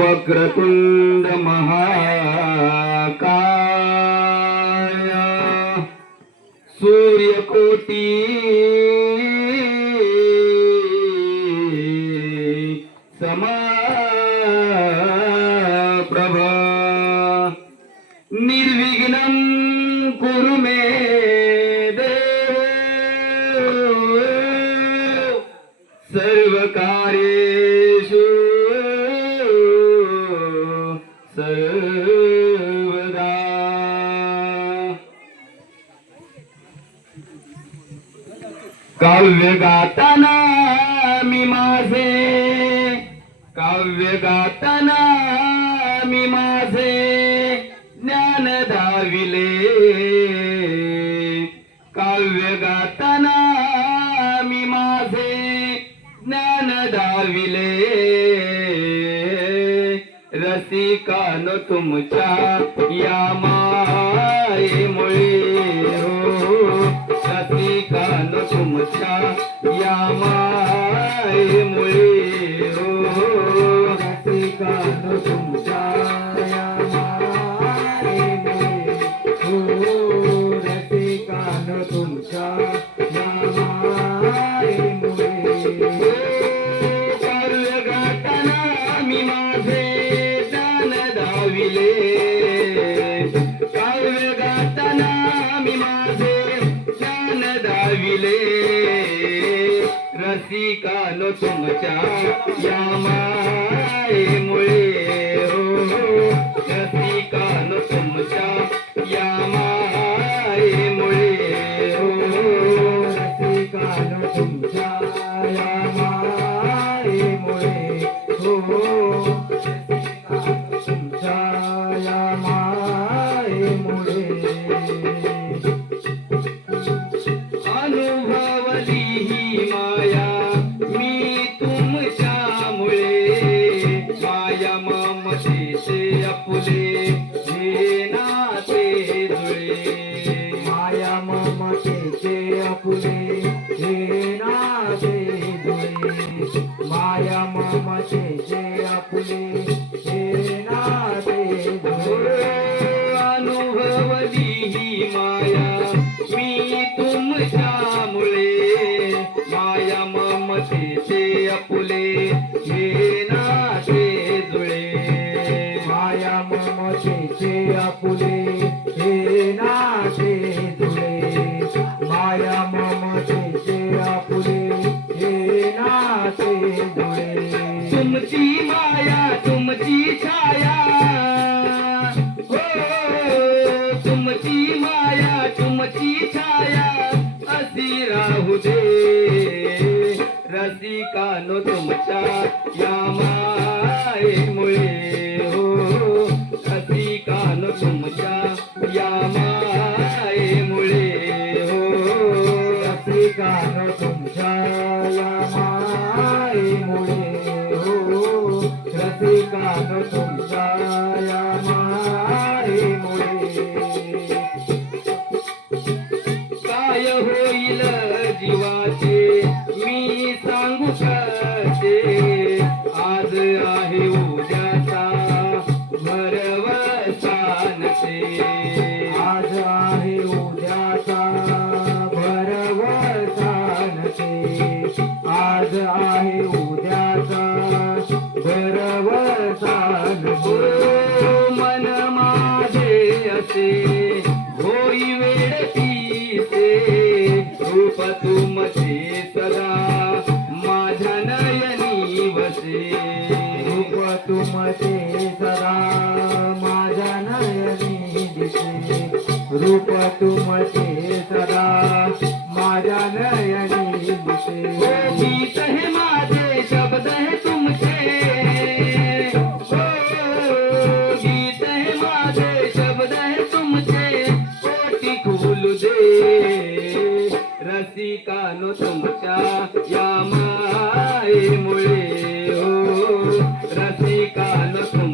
वक्रतुण्डमहा समाप्रभ निर्विघ्नं कुरु मे देव। सर्वकार्येषु सर्वदा। काव्य गाताना मी माझे। काव्य गाताना मी माझे ज्ञान दाविले. काव्य गाताना मी माझे ज्ञान दाविले. रसिकान तुमच्या या मायेमुळे रसिकानो तुमच्या या मायेमुळे हो হে रसिक न तमा याम मुए हो। रसिक न तमा याम आई मुे हो। रसिक न तमाम तुमाया भरवसा नसे हो, मन माझे असे होई वेडतीसे रूप तुमचे सदा माझ्या नयनी वसे. रूप तुमचे सदा माझ्या नयनी दिसे रूप तुमचे रसिका नो तुमचा या माय मुळे